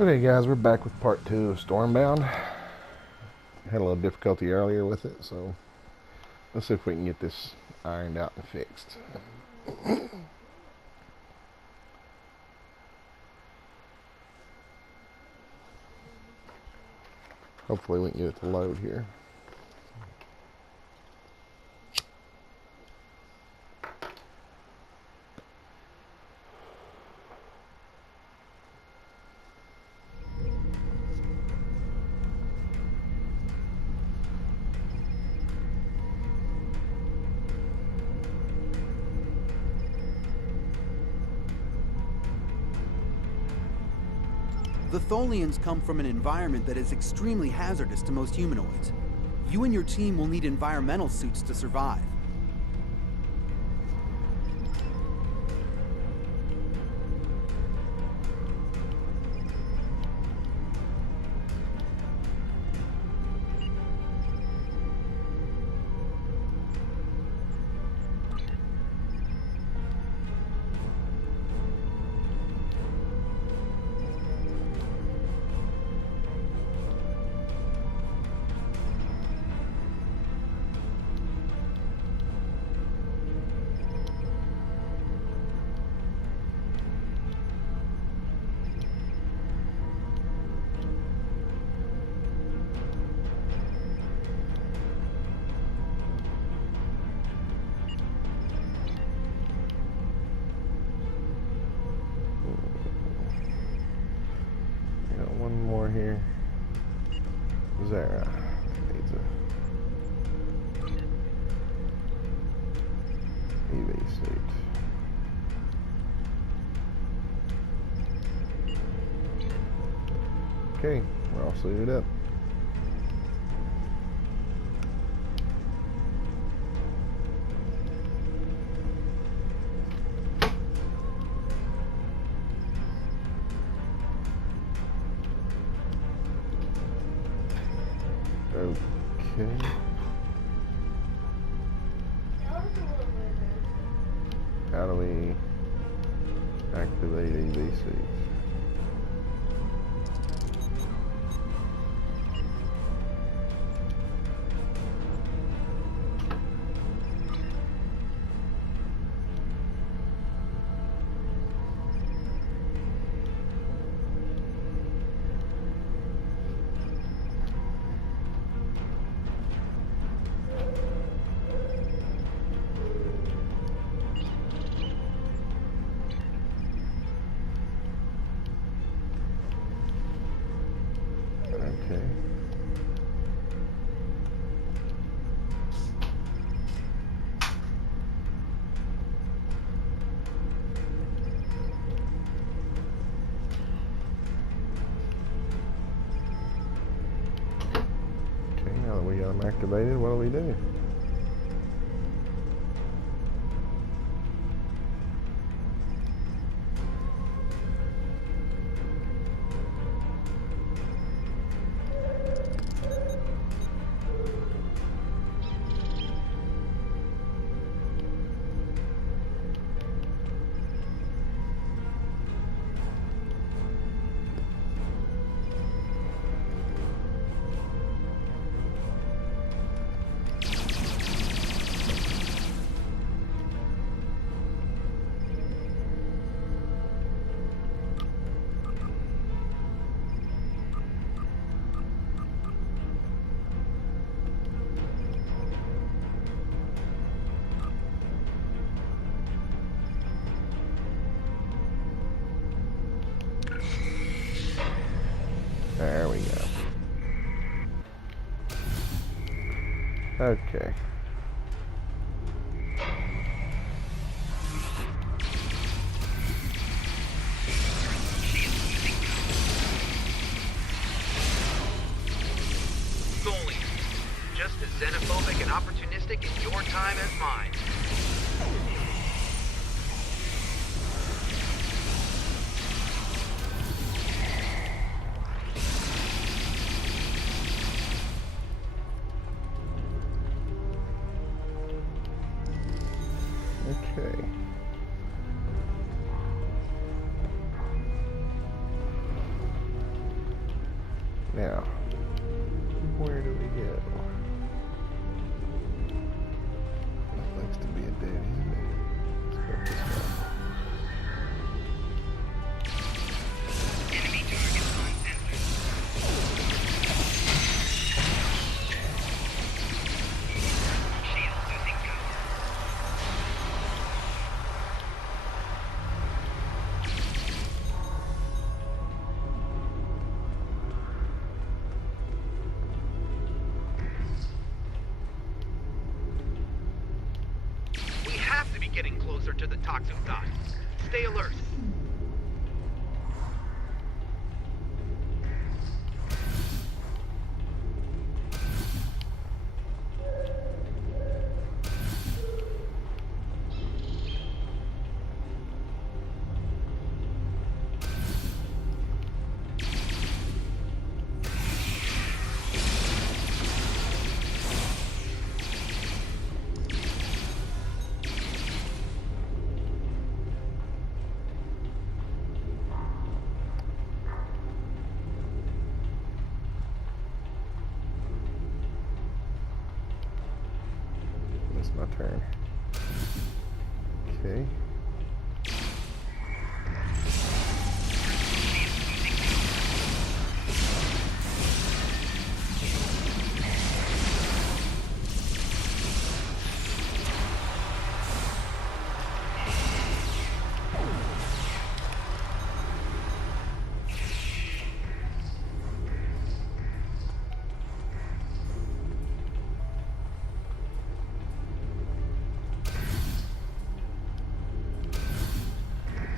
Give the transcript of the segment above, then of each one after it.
Okay guys, we're back with part 2 of Stormbound. Had a little difficulty earlier with it, so let's see if we can get this ironed out and fixed. Hopefully we can get it to load here. The Tholians come from an environment that is extremely hazardous to most humanoids. You and your team will need environmental suits to survive. One more here. Zara needs a EV suit. Okay, we're all suited up. Okay. How do we activate EV suits? Okay. Okay, now that we got them activated, what do we do? There we go. Okay. Tholian, just as xenophobic and opportunistic in your time as mine. Okay. Now, where do we go? That looks to be a dead end. Let's go this way. Enemy target on sensor. Shield losing power. We have to be getting closer to the toxin dot. Stay alert. It's my turn. Okay.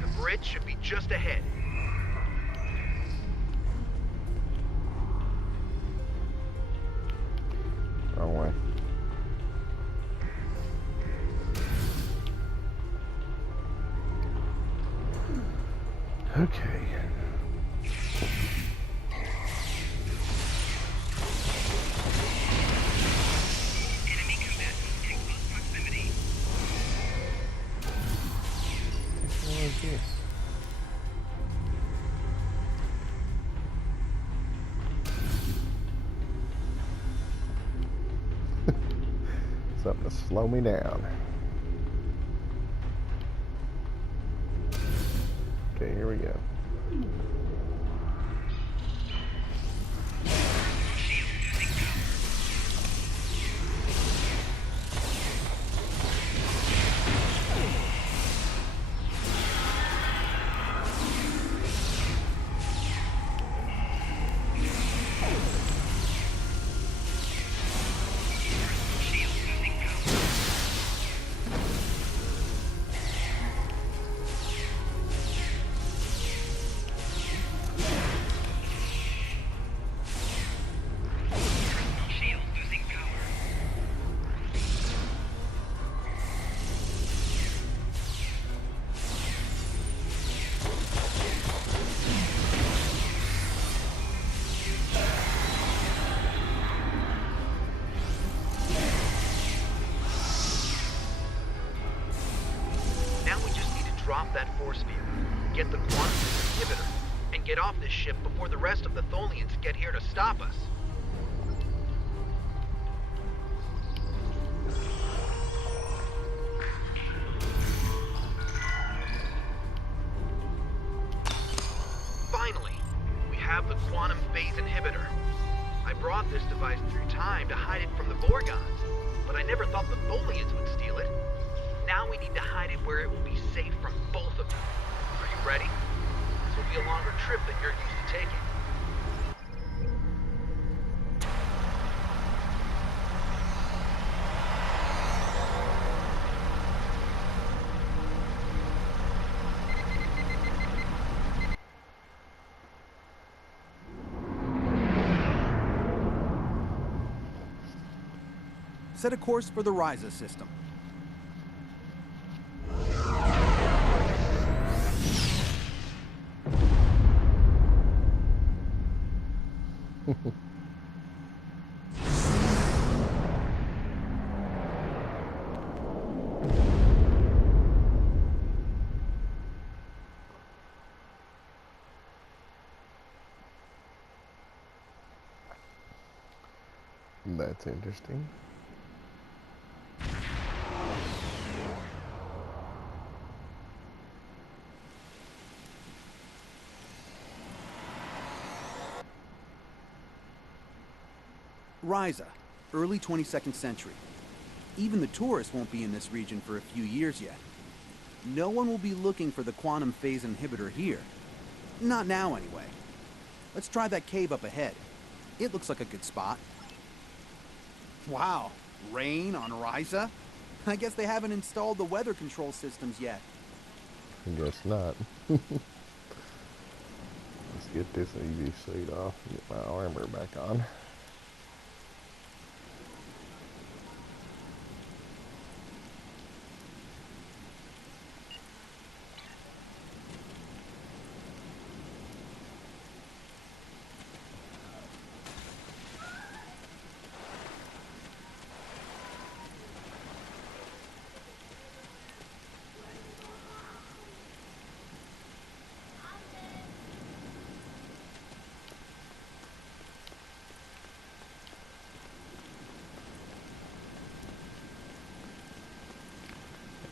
The bridge should be just ahead. Wrong way. Okay. Enemy combatants in close proximity. What is this? Something to slow me down. Okay, here we go. Shield losing power. Shield losing power. Shield losing power. Now we just need to drop that force field, get the quantum inhibitor, and get off this ship before the rest of the Tholians get here to stop us. Finally, we have the quantum phase inhibitor. I brought this device through time to hide it from the Vorgons, but I never thought the Tholians would steal it. Now we need to hide it where it will be safe from both of them. Are you ready? This will be a longer trip than you're used to taking. Set a course for the Ryza system. That's interesting. Ryza, early 22nd century. Even the tourists won't be in this region for a few years yet. No one will be looking for the quantum phase inhibitor here. Not now, anyway. Let's try that cave up ahead. It looks like a good spot. Wow, rain on Ryza? I guess they haven't installed the weather control systems yet. I guess not. Let's get this EV suit off and get my armor back on.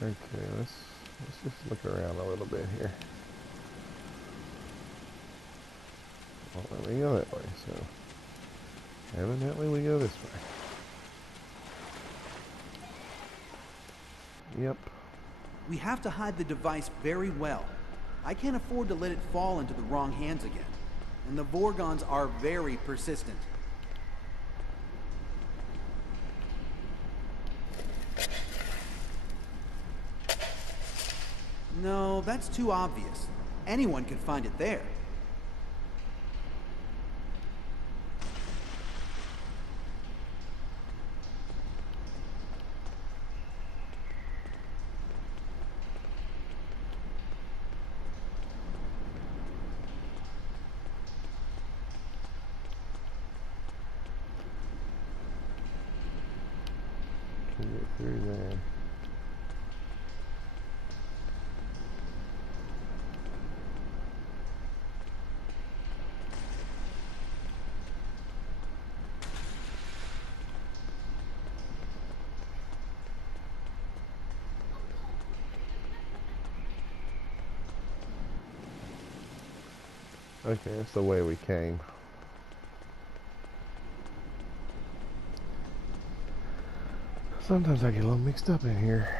Okay, let's just look around a little bit here. Well, let me go that way, so evidently we go this way. Yep. We have to hide the device very well. I can't afford to let it fall into the wrong hands again. And the Vorgons are very persistent. No, that's too obvious. Anyone could find it there. Can get through there. Okay, that's the way we came. Sometimes I get a little mixed up in here.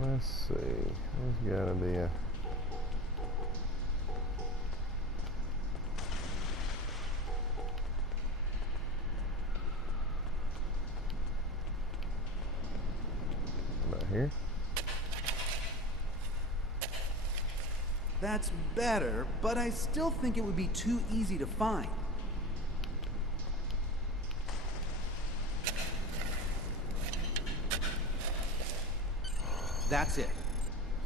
Let's see. There's gotta be a... About here? That's better, but I still think it would be too easy to find. That's it.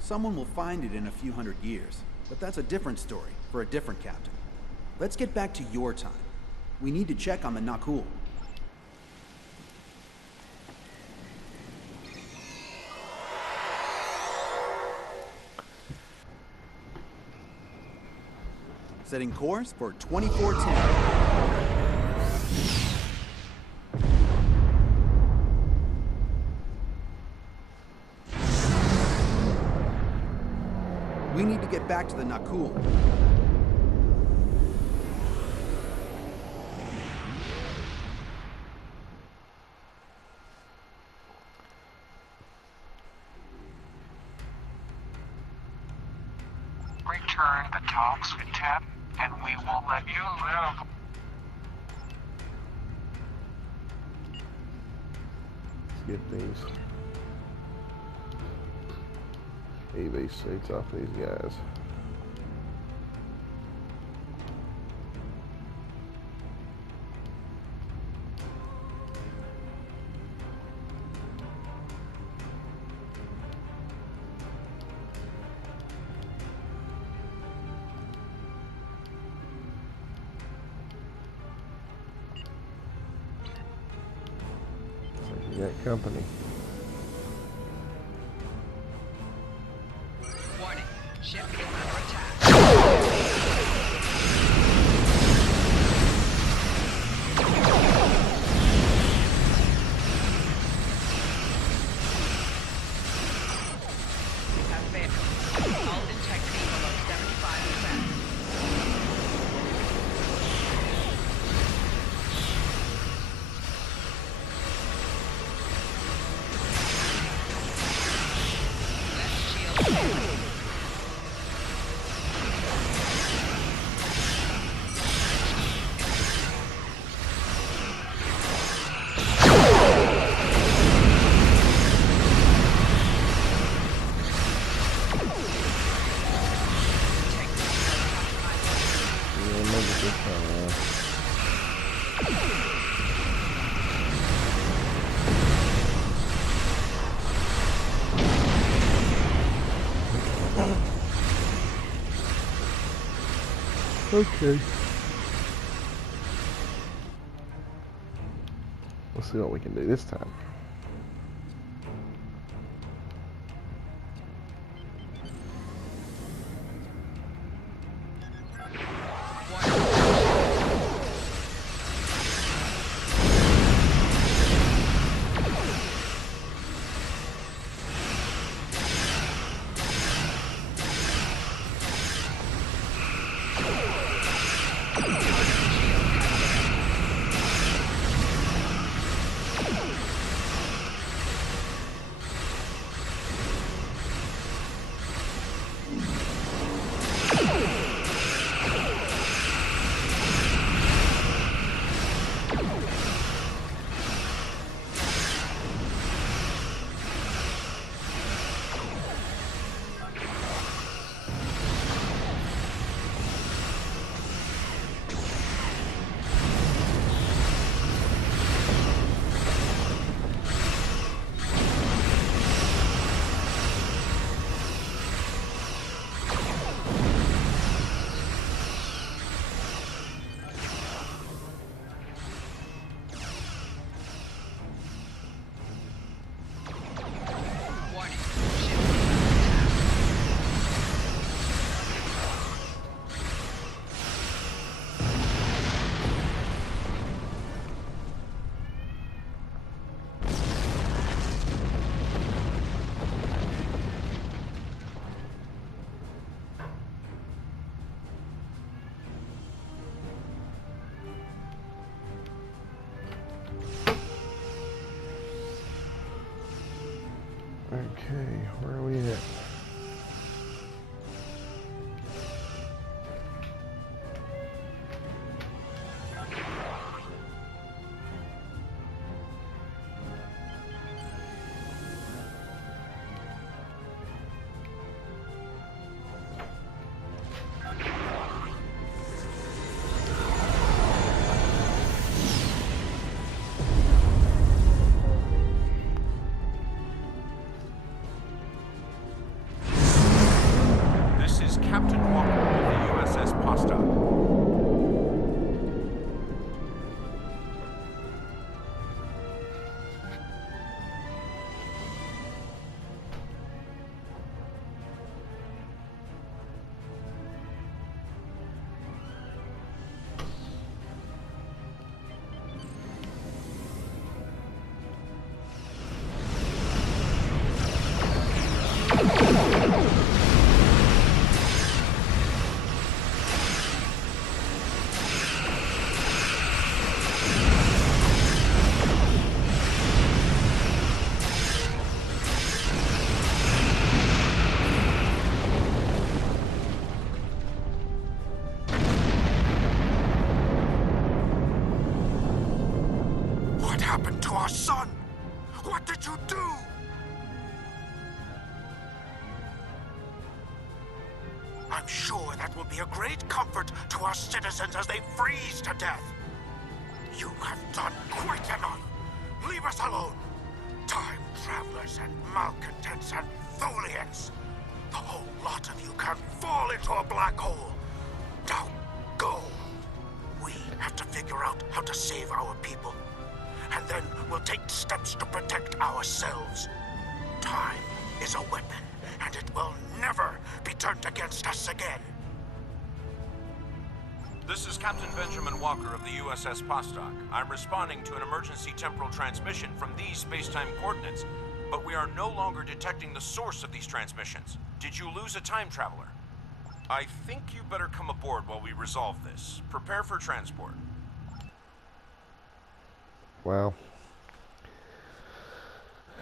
Someone will find it in a few hundred years, but that's a different story for a different captain. Let's get back to your time. We need to check on the Nakul. Setting course for 2410. We need to get back to the Nakul. Return the talks with Tep, and we will let you live. Let's get these EV suits off these guys. You got company. Warning, ship is under attack. Okay. Let's see what we can do this time. Okay, where are we at? This is Captain Walker of the USS Postock. What happened to our son? What did you do? I'm sure that will be a great comfort to our citizens as they freeze to death. You have done quite enough. Leave us alone. Time travelers and malcontents and Tholians. The whole lot of you can fall into a black hole. Now, go. We have to figure out how to save our people. And then we'll take steps to protect ourselves. Time is a weapon, and it will never be turned against us again. This is Captain Benjamin Walker of the USS Postock. I'm responding to an emergency temporal transmission from these space-time coordinates, but we are no longer detecting the source of these transmissions. Did you lose a time traveler? I think you better come aboard while we resolve this. Prepare for transport. Well,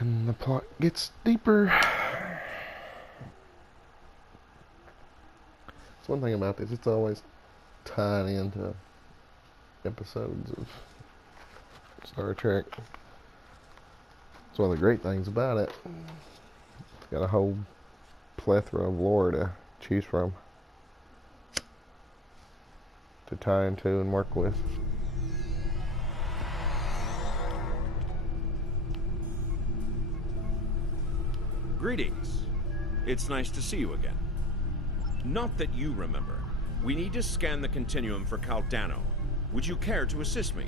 and the plot gets deeper. That's one thing about this, it's always tied into episodes of Star Trek. It's one of the great things about it. It's got a whole plethora of lore to choose from, to tie into and work with. Greetings. It's nice to see you again. Not that you remember, We need to scan the continuum for Caldano. Would you care to assist me?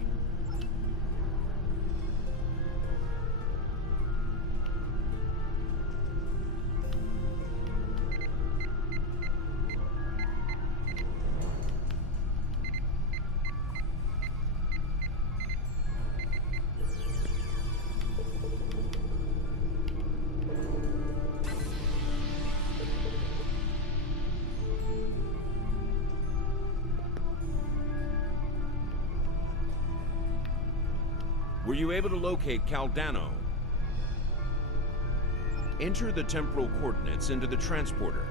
Were you able to locate Caldano? Enter the temporal coordinates into the transporter.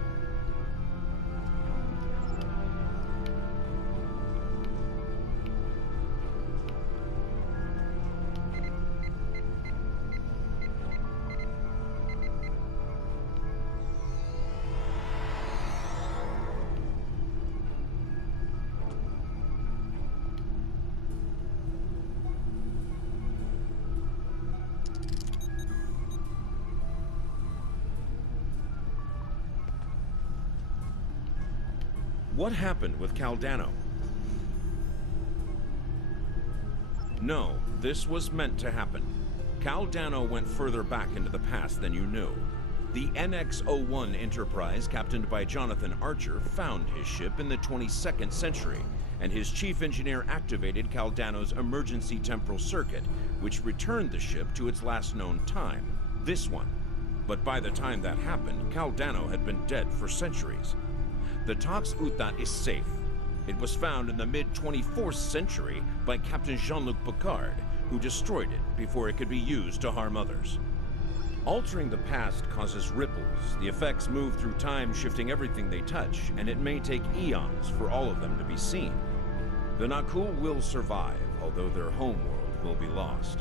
What happened with Caldano? No, this was meant to happen. Caldano went further back into the past than you knew. The NX-01 Enterprise, captained by Jonathan Archer, found his ship in the 22nd century, and his chief engineer activated Caldano's emergency temporal circuit, which returned the ship to its last known time, this one. But by the time that happened, Caldano had been dead for centuries. The Tox Utat is safe. It was found in the mid-24th century by Captain Jean-Luc Picard, who destroyed it before it could be used to harm others. Altering the past causes ripples. The effects move through time, shifting everything they touch, and it may take eons for all of them to be seen. The Nakul will survive, although their homeworld will be lost.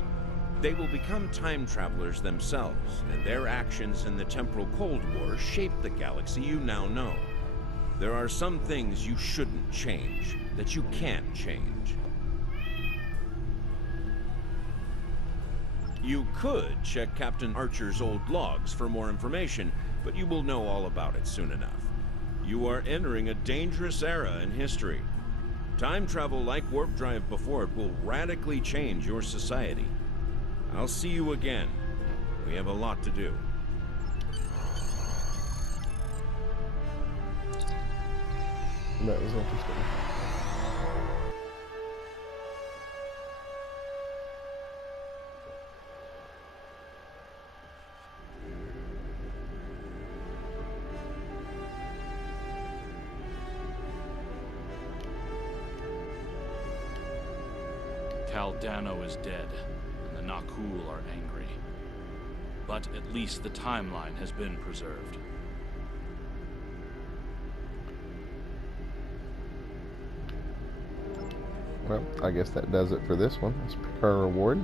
They will become time travelers themselves, and their actions in the temporal Cold War shaped the galaxy you now know. There are some things you shouldn't change, that you can't change. You could check Captain Archer's old logs for more information, but you will know all about it soon enough. You are entering a dangerous era in history. Time travel, like warp drive before it, will radically change your society. I'll see you again. We have a lot to do. That was interesting. Caldano is dead, and the Nakul are angry. But at least the timeline has been preserved. Well, I guess that does it for this one. Let's pick our reward.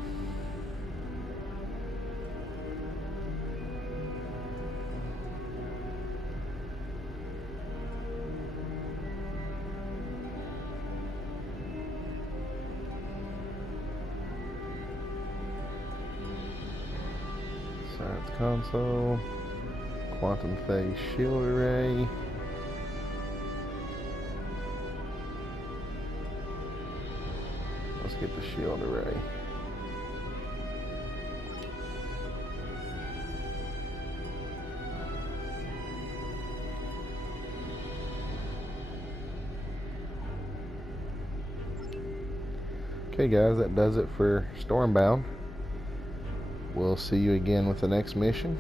Science console, quantum phase shield array. Let's get the shield array. Okay guys, that does it for Stormbound. We'll see you again with the next mission.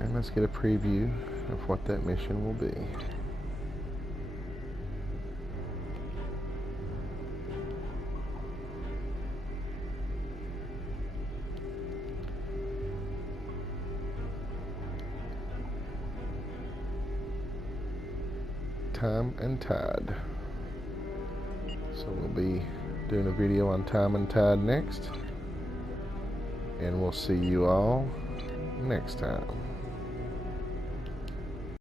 And let's get a preview of what that mission will be. Time and Tide. So we'll be doing a video on Time and Tide next, and we'll see you all next time.